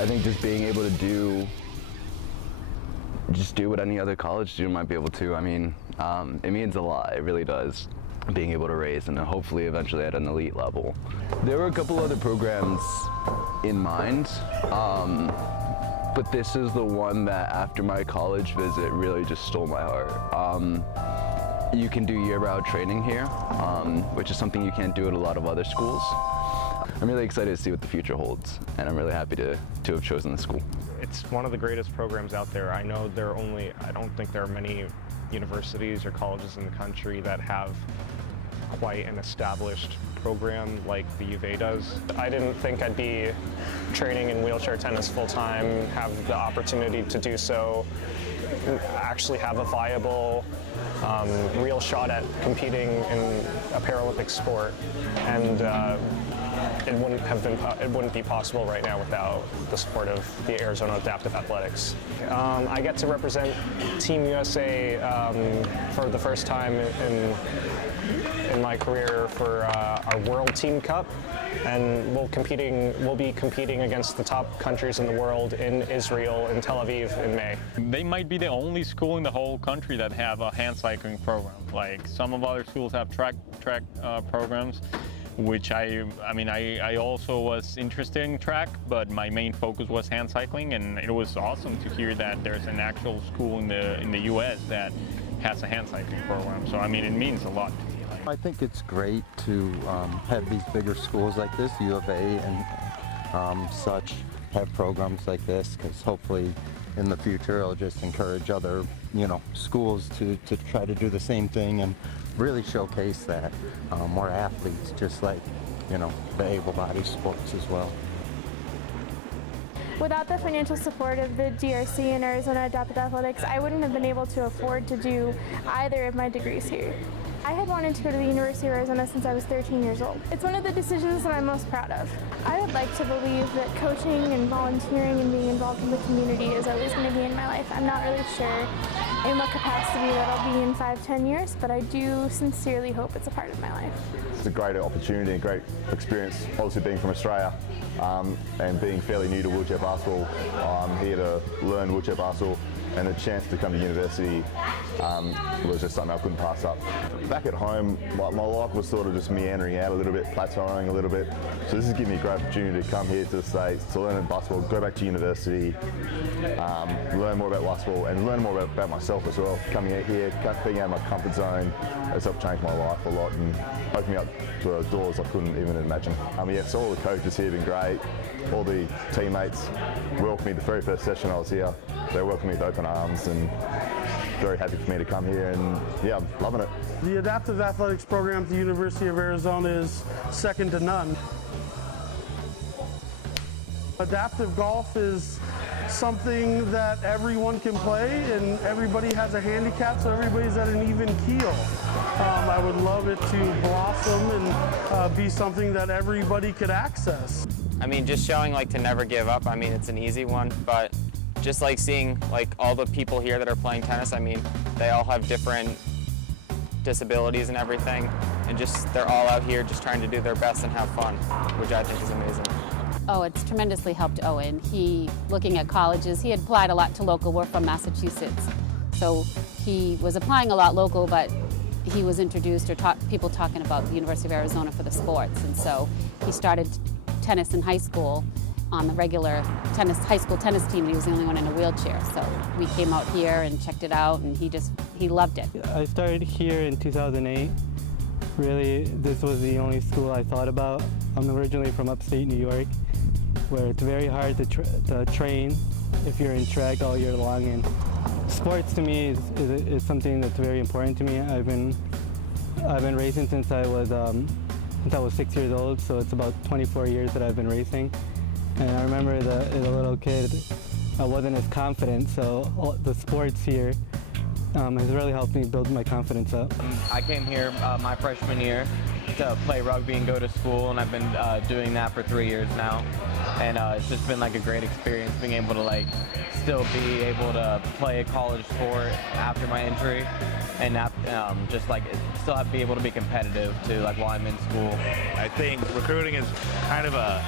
I think just being able to do what any other college student might be able to. I mean, it means a lot, it really does, being able to race and hopefully eventually at an elite level. There were a couple other programs in mind, but this is the one that after my college visit really just stole my heart. You can do year-round training here, which is something you can't do at a lot of other schools. I'm really excited to see what the future holds, and I'm really happy to have chosen the school. It's one of the greatest programs out there. I know I don't think there are many universities or colleges in the country that have quite an established program like the U of A does. I didn't think I'd be training in wheelchair tennis full-time, have the opportunity to do so, actually have a viable, real shot at competing in a Paralympic sport, and it wouldn't be possible right now without the support of the Arizona Adaptive Athletics. I get to represent Team USA for the first time in my career for our World Team Cup, and we'll be competing against the top countries in the world in Israel and Tel Aviv in May. They might be the only school in the whole country that have a hand cycling program. Like some of other schools have track programs, which I also was interested in track, but my main focus was hand cycling, and it was awesome to hear that there's an actual school in the U.S. that has a hand cycling program. So I mean, it means a lot to me. I think it's great to have these bigger schools like this, U of A and such, have programs like this, because hopefully in the future it'll just encourage other, schools to try to do the same thing and really showcase that more athletes, just like, the able-bodied sports as well. Without the financial support of the DRC and Arizona Adaptive Athletics, I wouldn't have been able to afford to do either of my degrees here. I had wanted to go to the University of Arizona since I was 13 years old. It's one of the decisions that I'm most proud of. I would like to believe that coaching and volunteering and being involved in the community is always going to be in my life. I'm not really sure in what capacity that I'll be in 5-10 years, but I do sincerely hope it's a part of my life. It's a great opportunity, a great experience, obviously being from Australia and being fairly new to wheelchair basketball. I'm here to learn wheelchair basketball, and the chance to come to university was just something I couldn't pass up. Back at home, my life was sort of just meandering out a little bit, plateauing a little bit. So this is giving me a great opportunity to come here to the States, to learn basketball, go back to university, learn more about basketball and learn more about myself as well. Coming out here, being out of my comfort zone has helped change my life a lot and opened me up to doors I couldn't even imagine. So all the coaches here have been great. All the teammates welcomed me the very first session I was here. They welcomed me with open arms and very happy for me to come here, and yeah, I'm loving it. The Adaptive Athletics program at the University of Arizona is second to none. Adaptive golf is something that everyone can play, and everybody has a handicap, so everybody's at an even keel. I would love it to blossom and be something that everybody could access. I mean, just showing to never give up. I mean, it's an easy one, but just seeing all the people here that are playing tennis, I mean, they all have different disabilities and everything, and they're all out here just trying to do their best and have fun, which I think is amazing. Oh, it's tremendously helped Owen. Looking at colleges, he had applied a lot to local. We're from Massachusetts, so he was applying a lot local, but he was introduced people talking about the University of Arizona for the sports, and so he started tennis in high school on the regular high school tennis team. He was the only one in a wheelchair, so we came out here and checked it out, and he loved it. I started here in 2008. Really, this was the only school I thought about. I'm originally from upstate New York, where it's very hard to train if you're in track all year long, and sports to me is something that's very important to me. I've been racing since I was 6 years old, so it's about 24 years that I've been racing. And I remember as a little kid, I wasn't as confident, so the sports here has really helped me build my confidence up. I came here my freshman year to play rugby and go to school, and I've been doing that for 3 years now. And it's just been a great experience being able to still be able to play a college sport after my injury, and just still be able to be competitive too, like while I'm in school. I think recruiting is kind of a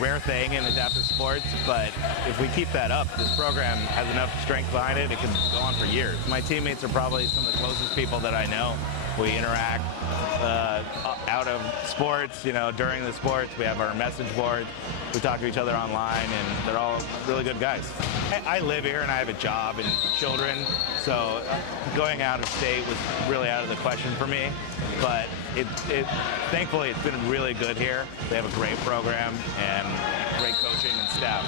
rare thing in adaptive sports, but if we keep that up, this program has enough strength behind it, it can go on for years. My teammates are probably some of the closest people that I know. We interact out of sports, you know, during the sports. We have our message boards. We talk to each other online, and they're all really good guys. I live here and I have a job and children, so going out of state was really out of the question for me. But thankfully, it's been really good here. They have a great program and great coaching and staff.